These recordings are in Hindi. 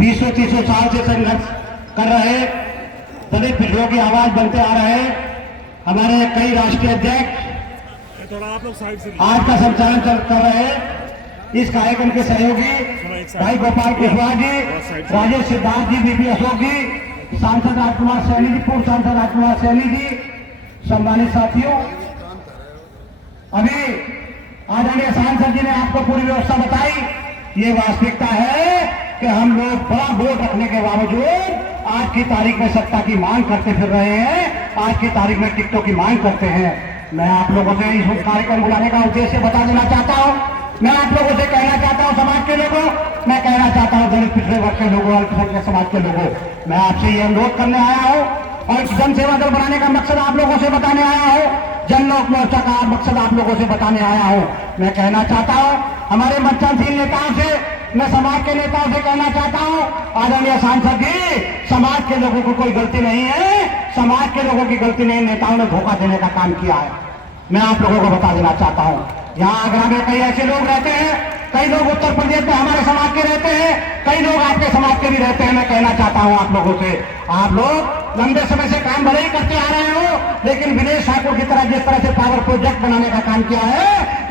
20-30 साल से संघर्ष कर रहे दलित पिछड़ों की आवाज बनते आ रहे हमारे कई राष्ट्रीय अध्यक्ष आज का संचालन कर रहे इस कार्यक्रम के सहयोगी भाई गोपाल कुशवाहा जी, राजेश सिद्धार्थ जी, बीपी अशोक जी, सांसद राजकुमार सैनी जी, पूर्व सांसद राजकुमार सैनी जी, सम्मानित साथियों, अभी आदरणीय सांसद जी ने आपको पूरी व्यवस्था बताई। ये वास्तविकता है कि हम लोग बड़ा वोट रखने के बावजूद आज की तारीख में सत्ता की मांग करते फिर रहे हैं, आज की तारीख में टिकटों की मांग करते हैं। मैं आप लोगों से इस कार्यक्रम बुलाने का उद्देश्य बता देना चाहता हूँ। मैं आप लोगों से कहना चाहता हूँ, समाज के लोगों, मैं कहना चाहता हूँ दलित पिछड़े वर्ग के लोगों, अल्पसंख्यक समाज के लोगों, मैं आपसे ये अनुरोध करने आया हूँ और जन सेवा दल बनाने का मकसद आप लोगों से बताने आया हूँ, जन लोक मोर्चा का मकसद आप लोगों से बताने आया हूँ। मैं कहना चाहता हूँ हमारे मंचनशील नेताओं से, मैं समाज के नेताओं से कहना चाहता हूँ, आदरणीय सांसद जी, समाज के लोगों को कोई गलती नहीं है, समाज के लोगों की गलती नहीं, नेताओं ने धोखा देने का काम किया है। मैं आप लोगों को बता देना चाहता हूँ, यहाँ आगरा में कई ऐसे लोग रहते हैं, कई लोग उत्तर प्रदेश में हमारे समाज के रहते हैं, कई लोग आपके समाज के भी रहते हैं। मैं कहना चाहता हूँ आप लोगों से, आप लोग लंबे समय से काम भले ही करते आ रहे हो, लेकिन विनेश ठाकुर की तरह जिस तरह से पावर प्रोजेक्ट बनाने का काम किया है,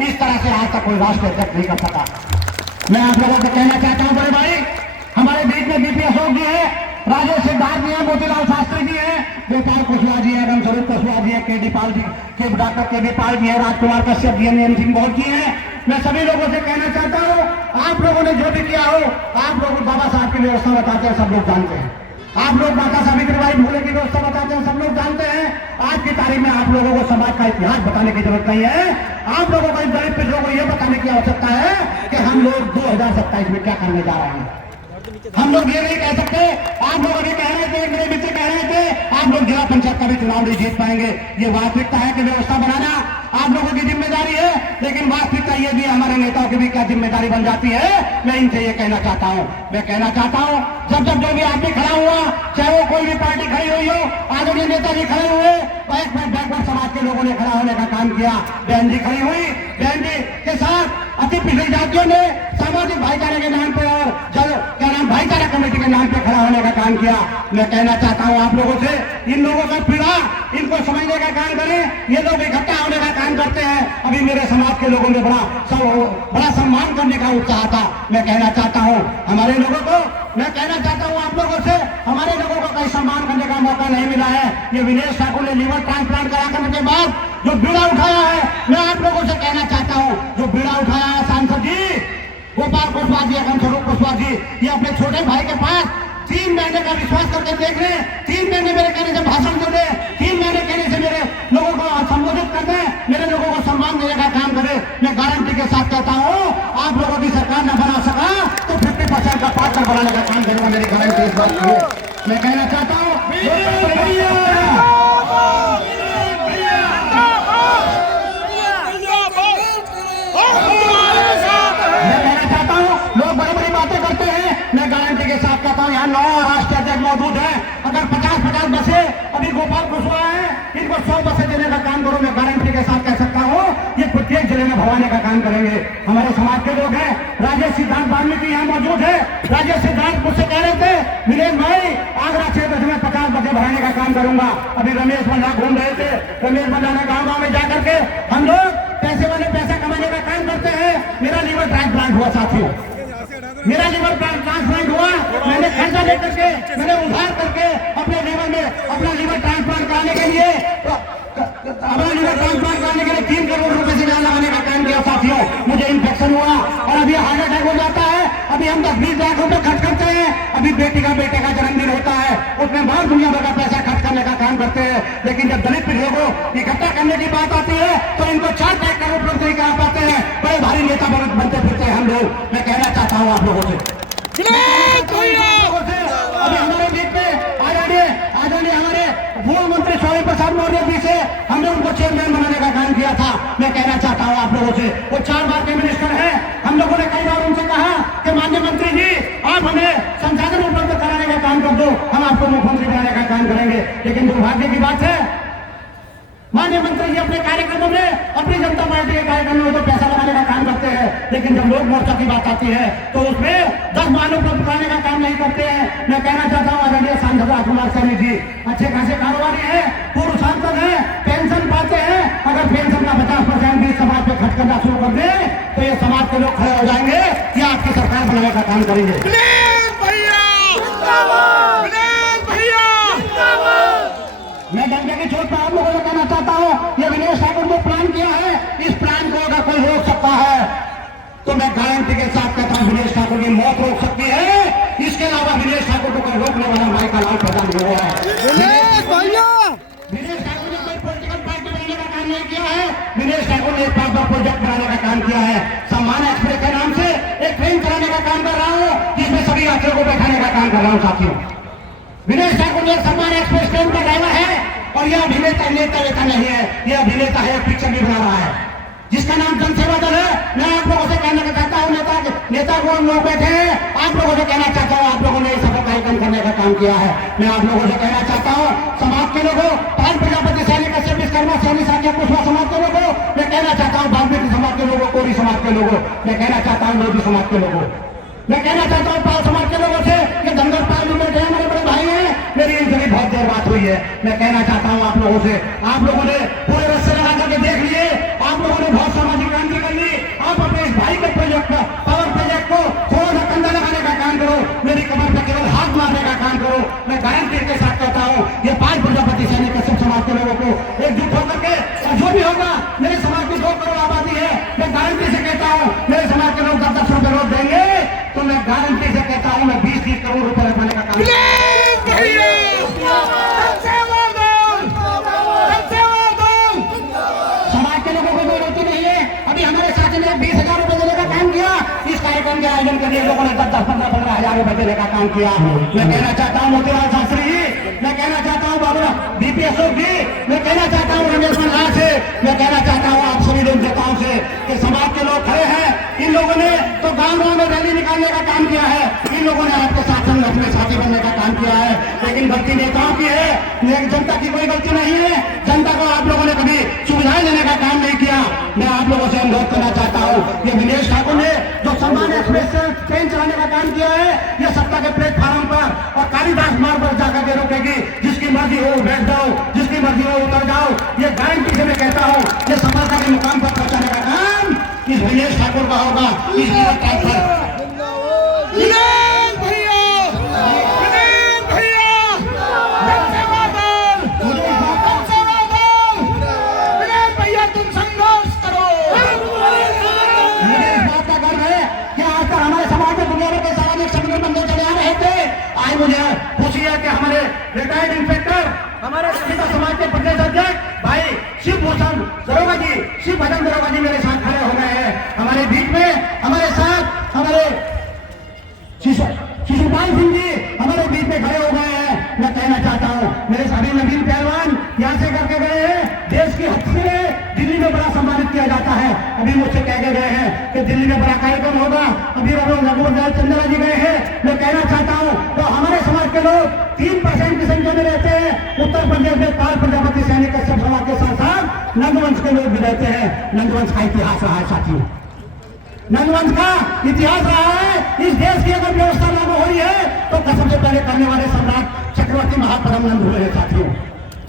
इस तरह से आज तक कोई राष्ट्रीय अध्यक्ष नहीं कर सका। मैं आप लोगों से कहना चाहता हूँ बड़े भाई, हमारे बीच में बीपी अशोक जी है, राजेश सिद्धार्थ जी है, मोतीलाल शास्त्री जी है, गोपाल कुशवाहा जी है, रामस्वरूप कुशवाहा जी है, के पाल जी, डॉक्टर के पाल जी है, राजकुमार कश्यप जी है, नेम सिंह बहुत जी है। मैं सभी लोगों से कहना चाहता हूँ, आप लोगों ने जो भी किया हो, आप लोग बाबा साहब की व्यवस्था बताते हैं, सब लोग जानते हैं। आप लोग माता सावित्रीबाई फुले की व्यवस्था बताते हैं, सब लोग जानते हैं। आज की तारीख में आप लोगों को समाज का इतिहास बताने की जरूरत नहीं है, आप लोगों को दलित पिछड़ों को यह बताने की आवश्यकता है कि हम लोग 2027 में क्या करने जा रहे हैं। हम लोग ये नहीं कह सकते, आप लोग अभी कह रहे थे, मेरे मित्र कह रहे थे आप लोग जिला पंचायत का भी चुनाव नहीं जीत पाएंगे। ये वास्तविकता है कि व्यवस्था बनाना आप लोगों की जिम्मेदारी है, लेकिन वास्तविकता ये भी हमारे नेताओं की भी क्या जिम्मेदारी बन जाती है। मैं इनसे ये कहना चाहता हूँ, मैं कहना चाहता हूँ, जब जब जो भी आदमी खड़ा हुआ, चाहे वो कोई भी पार्टी खड़ी हुई हो, आदरणीय नेताजी खड़े हुए, बैकवर्ड समाज के लोगों ने खड़ा होने का काम किया, बहन जी खड़ी हुई, बहन जी के साथ अति पिछड़ी जातियों ने सामाजिक भाईचारे के नाम पे और क्या नाम भाईचारा कमेटी के नाम पे खड़ा होने का काम किया। मैं कहना चाहता हूँ आप लोगों से, इन लोगों का पीड़ा इनको समझने का काम करें। ये लोग इकट्ठा होने का काम करते हैं, अभी मेरे समाज के लोगों ने बड़ा सम्मान करने का उत्साह था। मैं कहना चाहता हूँ हमारे लोगों को, मैं कहना चाहता हूँ आप लोगों से, हमारे लोगों को कहीं सम्मान करने का मौका नहीं मिला है। ये विनेश ठाकुर ने लीवर ट्रांसप्लांट करा करने के बाद जो बीड़ा उठाया है, मैं आप लोगों से कहना चाहता हूँ, जो बीड़ा उठाया है सांसद जी गोपाल कुशवाहा जी, रामस्वरूप कुशवाहा जी, ये अपने छोटे भाई के पास 3 महीने का विश्वास करके देख रहे, 3 महीने मेरे कहने से भाषण दे दे, 3 महीने कहने से मेरे लोगों को संबोधित कर दे, मेरे लोगों को सम्मान देने का काम करे। मैं गारंटी के साथ कहता हूँ, आप लोगों की सरकार न बना सका तो 50% का पार्टनर बनाने का काम करूंगा, मेरी गारंटी इस बात की है। मैं कहना चाहता हूँ यहाँ 9 राष्ट्रीय अध्यक्ष मौजूद है, अगर 50-50 बसें अभी गोपाल कुशवाहा है, इनको 100 बसें देने का काम करो। मैं गारंटी के साथ कह सकता हूँ, ये प्रत्येक जिले में भरवाने का काम करेंगे। हमारे समाज के लोग हैं, राजेश सिद्धार्थ वाल्मीकि यहाँ मौजूद है, राजेश सिद्धार्थ मुझसे कह रहे थे विनेश भाई आगरा क्षेत्र में 50 बसें भराने का काम करूंगा। अभी रमेश बल्ला घूम रहे थे, रमेश बल्ला ने गाँव में जाकर के हम लोग पैसे वाले पैसा कमाने का काम करते हैं। मेरा लीवर ट्रांसप्लांट हुआ साथियों, मेरा लीवर ट्रांसप्लांट हुआ, मैंने खर्चा लेकर के, मैंने उधार करके अपने लीवर में अपना लीवर ट्रांसप्लांट कराने के लिए 3 करोड़ रुपए से ज्यादा लगाने का काम किया साथियों। मुझे इन्फेक्शन हुआ और अभी हार्ट अटैक हो जाता है, अभी हम 10-20 लाख रुपए खर्च करते हैं। अभी बेटे का जन्मदिन होता है, उसमें बहुत दुनिया भर का पैसा खर्च करने का काम करते हैं, लेकिन जब दलित पिछड़ों को इकट्ठा करने की बात आती है तो इनको 4 करोड़ उपलब्ध नहीं करा पाते हैं। बड़े भारी नेता बनते फिरते हैं हम लोग। मैं कहना चाहता हूँ आप लोगों से, अभी हमारे बीच में आदरणीय हमारे पूर्व मंत्री स्वामी प्रसाद मौर्य जी से हमने उनको चेयरमैन बनाने का काम किया था। मैं कहना चाहता हूँ आप लोगों से, वो 4 बार के मिनिस्टर है, हम लोगों ने कई बार उनसे कहा कि माननीय मंत्री जी आप हमें संसाधन उपलब्ध कराने का काम कर दो, हम आपको मुख्यमंत्री बनाने का काम करेंगे। लेकिन दुर्भाग्य की बात है, माननीय मंत्री जी अपने कार्यक्रमों में, अपनी जनता पार्टी के कार्यक्रमों में तो पैसा लगाने का काम करते हैं, लेकिन जब लोक मोर्चा की बात आती है तो उसमें 10 माल उपलब्ध कराने का काम नहीं करते हैं। मैं कहना चाहता हूँ आदरणीय सांसद राजकुमार सैनी जी अच्छे खासे कारोबारी है, पूर्व सांसद है, पेंशन पाते हैं। अगर पेंशन का 50% भी समाज पे खर्च करना शुरू कर दे तो ये समाज के लोग खड़े हो जाएंगे कि आपकी सरकार बनाने का काम करेंगे। मैं डंडे की चोट पर आप लोगों को कहना चाहता हूँ, ये विनेश ठाकुर ने प्लान किया है, इस प्लान को अगर कोई रोक सकता है तो मैं गारंटी के साथ कहता हूँ विनेश ठाकुर की मौत रोक सकती है। इसके अलावा विनेश ठाकुर को कोई रोकने वाला हमारे का लाल प्रदान हुआ है। विनेश ठाकुर ने कोई पॉलिटिकल पार्टी बनाने का काम नहीं किया है। विनेश ठाकुर ने एक पावर प्रोजेक्ट बनाने का काम किया है। सम्मान एक्सप्रेस के नाम से एक ट्रेन चलाने का काम कर रहा हूँ, जिसमें सभी यात्रियों को बैठाने का काम कर रहा हूँ। साथियों, विनेश ठाकुर ने सम्मान एक्सप्रेस ट्रेन का ड्राइवर है और यह अभिनेता नेता नहीं है, यह अभिनेता है, पिक्चर भी बना रहा है जिसका नाम जनसेवा दल है। मैं आप लोगों से कहना चाहता हूँ, नेता को हम लोग बैठे हैं, आप लोगों से कहना चाहता हूँ, आप लोगों ने इस सफर कार्यक्रम करने का काम किया है। मैं आप लोगों से कहना चाहता हूँ, समाज के लोगों, पाल प्रजापति सैनिक कश्यप विश्वकर्मा सैनी साकिया कुशवाहा समाज के लोगों, मैं कहना चाहता हूँ, वाल्मीकि समाज के लोगों, कोरी समाज के लोगों, मैं कहना चाहता हूँ, मोदी समाज के लोगों, मैं कहना चाहता हूँ, पाल समाज के लोगों से कि धनगर पाल में बैठे हमारे बड़े भाई हैं, मेरी इनसे भी बहुत देर बात हुई है। मैं कहना चाहता हूँ आप लोगों से, आप लोगों ने पूरे रस्ते लगा करके देख लिए, आप लोगों ने बहुत सामाजिक क्रांति कर ली। आप अपने इस भाई के प्रोजेक्ट पावर प्रोजेक्ट को थोड़ा कंधा लगाने का काम करो, मेरी कमर पर केवल हाथ मारने का काम करो। मैं गारंटी के साथ कहता हूँ, ये 5 प्रजापति सैनिक कश्यप समाज के लोगों को एकजुट होकर के जो भी होगा, मेरे समाज की 2 करोड़ आबादी है, मैं गारंटी से कहता हूँ, मेरे समाज के लोग 10-10 रुपए रोज देंगे तो मैं गारंटी से कहता हूँ, मैं 20-30 करोड़ रुपए लगाने का काम। समाज के लोगों को कोई रोटी नहीं है। अभी हमारे साथी ने 20,000 रुपए देने का काम किया, इस कार्यक्रम के आयोजन के लिए लोगों ने 10-15 हजार रुपए देने का काम किया। मैं कहना चाहता हूँ मोतीलाल शास्त्री जी, मैं कहना चाहता हूँ बाबू बीपी अशोक जी, मैं कहना चाहता हूँ रमेश मल्हार से, मैं कहना चाहता हूँ आप सभी लोग नेताओं से कि समाज के लोग खड़े हैं। इन लोगों ने तो गाँव में रैली निकालने का काम किया है, इन लोगों ने आपके साथ संगठन में साथी बनने का काम किया है, लेकिन गलती नेताओं की है, जनता की कोई गलती नहीं है। जनता को आप लोगों ने कभी सुविधाएं देने का काम नहीं किया। मैं आप लोगों से अनुरोध करना चाहता हूँ, ये विनेश ठाकुर ने जो सम्मान एक्सप्रेस से ट्रेन चलाने का काम किया है, ये सत्ता के प्लेटफार्म पर और कालीदास मार्ग पर जाकर के रोकेगी। जिसकी मर्जी हो बैठ जाओ, जिसकी मर्जी हो उतर जाओ। ये गारंटी से मैं कहता हूँ, ये सफलता के मुकाम पर पहुंचाने का काम इस विनेश ठाकुर का होगा। इस मुझे खुशी है कि हमारे रिटायर्ड इंस्पेक्टर, हमारे समाज के प्रदेश अध्यक्ष भाई शिव भूषण दरोगा जी, शिव भजन दरोगा जी मेरे साथ खड़े हो गए हैं। हमारे बीच में हमारे साथ हमारे शिशुपाल सिंह जी हमारे बीच में खड़े हो गए हैं। मैं कहना चाहता हूँ, मेरे सभी नवीन पहलवान यहाँ से करके गए हैं, देश की हद से दिल्ली में बड़ा सम्मानित किया जाता है। अभी मुझसे कह के गए हैं कि दिल्ली में बड़ा कार्यक्रम होगा। अभी रघुवर चंद्रा जी गए हैं। मैं कहना चाहता हूँ, तो हमारे समाज के लोग 3% की संख्या में रहते हैं। उत्तर प्रदेश में पाल प्रजापति सैनिक कश्यप समाज के साथ साथ नंदवंश के लोग भी रहते हैं। नंदवंश का इतिहास रहा है साथियों, नंदवंश का इतिहास रहा है। इस देश की अगर व्यवस्था लागू हो रही है तो सबसे पहले करने वाले सम्राट चक्रवर्ती महापरम नंद हुए हैं साथियों।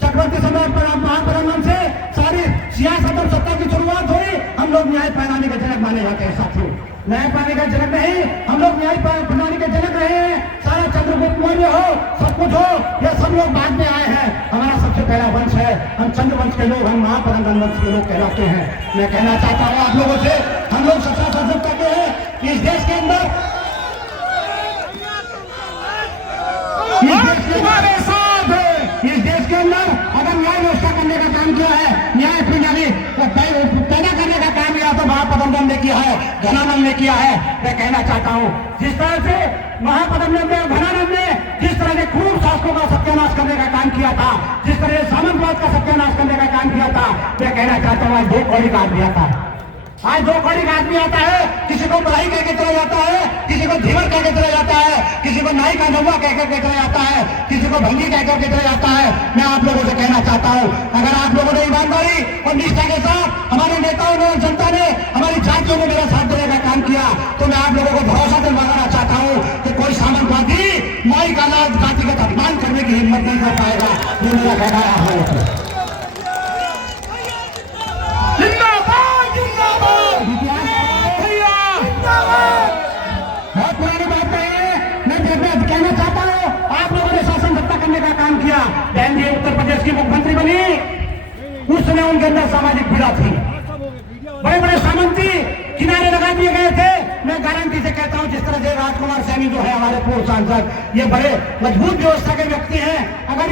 चक्रवर्ती सम्राट महापरम नंद से सारी सियासत और सत्ता की शुरुआत हुई। हम लोग न्याय प्रणाली के जनक माने जाते हैं साथियों। न्याय प्रणाली का जनक नहीं, हम लोग न्याय प्रणाली के जनक रहे हैं। सारा चंद्रगुप्त मौर्य हो, सब कुछ हो, ये सब लोग बाद में आए हैं। हमारा सबसे पहला वंश है, हम चंद्रवंश के लोग, हम महापरम वंश के लोग कहलाते हैं। मैं कहना चाहता हूँ आप लोगों से, हम लोग सच्चा शासन करते हैं इस देश के अंदर। इस देश के अंदर अगर न्याय व्यवस्था करने का काम किया है, न्याय प्रणाली पैदा करने का काम किया तो महापद्म ने किया है, घनानंद ने किया है। मैं कहना चाहता हूँ, जिस तरह से महापद्म ने और घनानंद ने जिस तरह से क्रूर शासकों का सत्यानाश करने का काम किया था, जिस तरह से सामंतवाद का सत्यानाश करने का काम किया था, मैं कहना चाहता हूँ आज 2 कौड़ी का आदमी आता है। आज 2 कौड़ी का आदमी आता है, किसी को बड़ाई कह के चला जाता है, किसी को धीवर कह के चला जाता है, किसी को नाई का नौवा कह करके चला जाता है, किसी को भंगी कह करके चला जाता है। मैं आप लोगों से कहना चाहता हूँ, अगर आप लोगों ने ईमानदारी और निष्ठा के साथ हमारे नेताओं ने और जनता ने हमारी जातियों ने मेरा साथ देने का काम किया तो मैं आप लोगों को भरोसा दिलवाना चाहता हूँ कि कोई सामंतवादी एक आजाद जातिगत अभिमान करने की हिम्मत नहीं कर पाएगा। ये मेरा कहना है आप लोगों को। जिंदाबाद जिंदाबाद भैया जिंदाबाद। बहुत पुरानी बात है, मैं कहना चाहता हूँ, आप लोगों ने शासन सत्ता करने का काम किया। बहन जी उत्तर प्रदेश की मुख्यमंत्री बनी, उस समय उनके अंदर सामाजिक पीड़ा थी, बड़े बड़े सामंती किनारे लगा दिए गए थे। मैं गारंटी से कहता हूं, जिस तरह से राजकुमार सैनी जो है हमारे पूर्व सांसद, ये बड़े मजबूत व्यवस्था के व्यक्ति हैं। अगर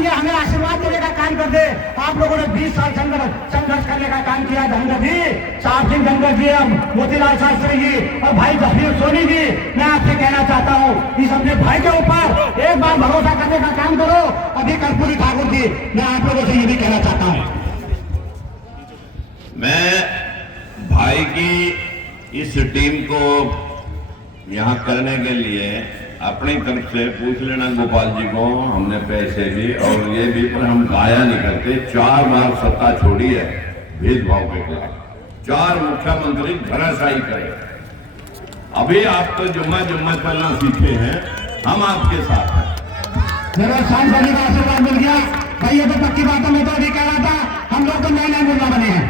ये हमें आशीर्वाद देने का काम कर दे, आप लोगों ने 20 साल संघर्ष करने का काम किया। धनगर जी, साहब सिंह धनगर जी, मोतीलाल शास्त्री जी और भाई जसवीर सोनी जी, मैं आपसे कहना चाहता हूँ, इस अपने भाई के ऊपर एक बार भरोसा करने का काम करो। अभी कर्पूरी ठाकुर जी, मैं आप लोगों से ये भी कहना चाहता हूँ, मैं भाई की इस टीम को यहाँ करने के लिए अपनी तरफ से पूछ लेना गोपाल जी को, हमने पैसे भी और ये भी, पर हम गाया नहीं करते। 4 बार सत्ता छोड़ी है भेदभाव के खिलाफ, 4 मुख्यमंत्री धराशायी करे। अभी आप तो जुम्मा पढ़ना सीखे हैं, हम आपके साथ हैं। मेरा सांसद का आशीर्वाद मिल गया भाई। ये तो पक्की बात है, मैं तो अभी कह रहा था, हम लोग तो नए मुल्ला बने हैं,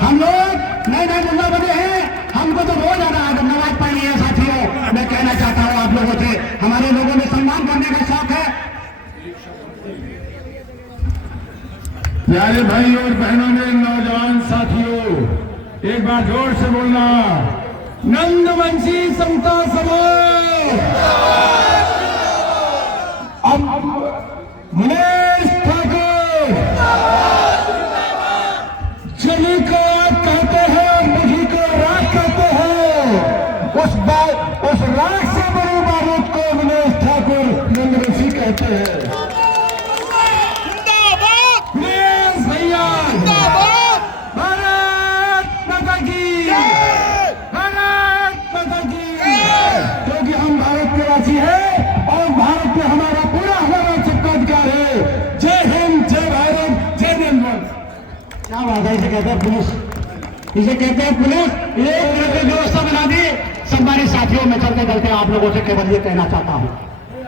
हम लोग नए मुल्ला बने हैं। हमको तो रोज आ रहा है, नमाज पढ़नी है साथियों। मैं कहना चाहता हूँ आप लोगों से, हमारे लोगों में सम्मान करने का शौक है। प्यारे भाई और बहनों ने, नौजवान साथियों, एक बार जोर से बोलना, नंदवंशी समता समाज। मनीष ठाकुर जिन्हीं को आप कहते हैं, मुझी को राग कहते हैं, उस राग से बड़ी बारूद को मनीष ठाकुर नंदवंशी कहते हैं। मनीष भैया भारत माता की, भारत माता की। क्योंकि हम भारत के वासी हैं और भारत में हमारा पूरा सत्ताधिकार है। जय हिंद, जय भारत, जय नंदवंश। क्या बात है, इसे कहते हैं पुलिस, इसे कहते हैं पुलिस। एक व्यवस्था बना दी। सम्मानित साथियों, मैं चलते चलते आप लोगों से केवल ये कहना चाहता हूँ,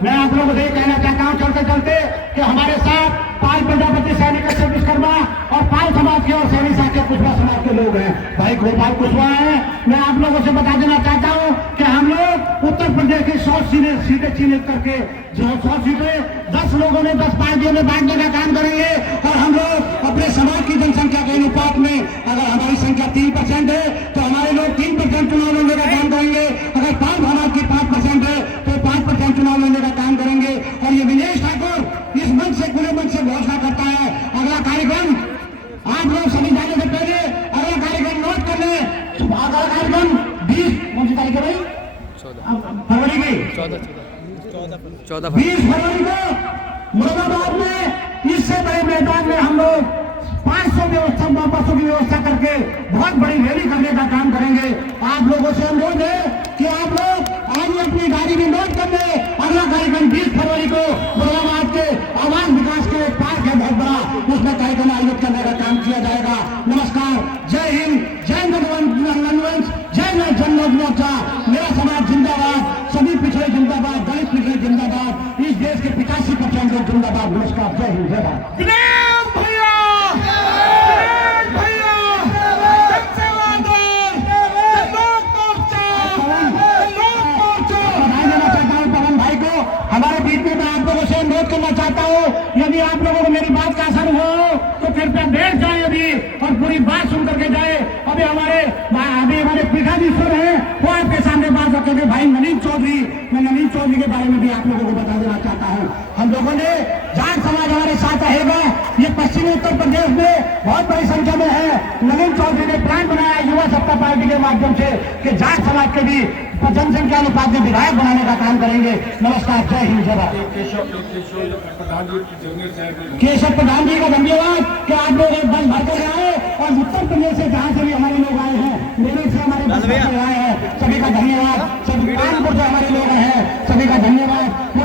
मैं आप लोगों से ये कहना चाहता हूँ चलते चलते कि हमारे साथ पाल प्रजापति सैनिक विश्वकर्मा और पाल समाज के और सैनिक साक्षर कुशवाहा समाज के लोग हैं। भाई गोपाल कुशवाहा हैं। मैं आप लोगों से बता देना चाहता हूँ कि हम लोग उत्तर प्रदेश की 100 सीटें चिन्हित करके, जो 100 सीटें 10 लोगों ने 10 पार्टियों में बांटने का काम करेंगे। और हम लोग अपने समाज की जनसंख्या के अनुपात में, अगर हमारी संख्या 3% है तो हमारे लोग 3% चुनाव लड़ने का काम करेंगे। अगर पाल समाज की 5% है तो 5% चुनाव लड़ने का काम करेंगे। और ये विनेश ठाकुर इस मंच से, खुले मंच से घोषणा करता है, अगला कार्यक्रम आप लोग सभी जाने से पहले अगला कार्यक्रम नोट कर ले। अगला कार्यक्रम 20 कौन सी तारीख है भाई? फरवरी की 14 20 फरवरी को मुरादाबाद में इससे बड़े मैदान में हम लोग 500 बसों की व्यवस्था करके बहुत बड़ी रैली करने का काम करेंगे। आप लोगों से अनुरोध है कि आप लोग आज अपनी गाड़ी में नोट कर ले। अगला कार्यक्रम 20 फरवरी को मुरादाबाद के आवास विकास के पार्क है बहुत बड़ा, उसमें कार्यक्रम आयोजित करने का काम किया जाएगा। नमस्कार, जय हिंद, जय नंदवंश, जय जन मोर्चा। मेरा समाज जिंदाबाद, सभी पिछड़े जिंदाबाद, दलित पिछड़े जिंदाबाद, इस देश के 85% लोग जिंदाबाद। नमस्कार, जय हिंद, जय भारत। हमारे बीच में मैं आप लोगों से अनुरोध करना चाहता हूँ, यदि आप लोगों को मेरी बात का असर हुआ हो तो कृपया बैठ जाए अभी और पूरी बात सुन करके जाए। अभी हमारे पीठाधीश्वर हैं, वो आपके सामने बात रखेंगे। भाई नवीन चौधरी, मैं नवीन चौधरी के बारे में भी आप लोगों को बता देना चाहता हूँ। हम लोगों ने जाट समाज हमारे साथ रहेगा। ये पश्चिमी उत्तर प्रदेश में बहुत बड़ी संख्या में है। नवीन चौधरी ने प्लान बनाया युवा सत्ता पार्टी के माध्यम से कि जाट समाज के भी जनसंख्या अनुपात में विधायक बनाने का काम करेंगे। नमस्कार, जय हिंद, जय भारत। केशव प्रधान जी का धन्यवाद कि आप लोग एक बस भर कर आए और उत्तर प्रदेश से जहाँ से भी हमारे लोग आए हैं, मेरठ से हमारे बस भर आए हैं, सभी का धन्यवाद। सभी कानपुर से हमारे लोग हैं, सभी का धन्यवाद।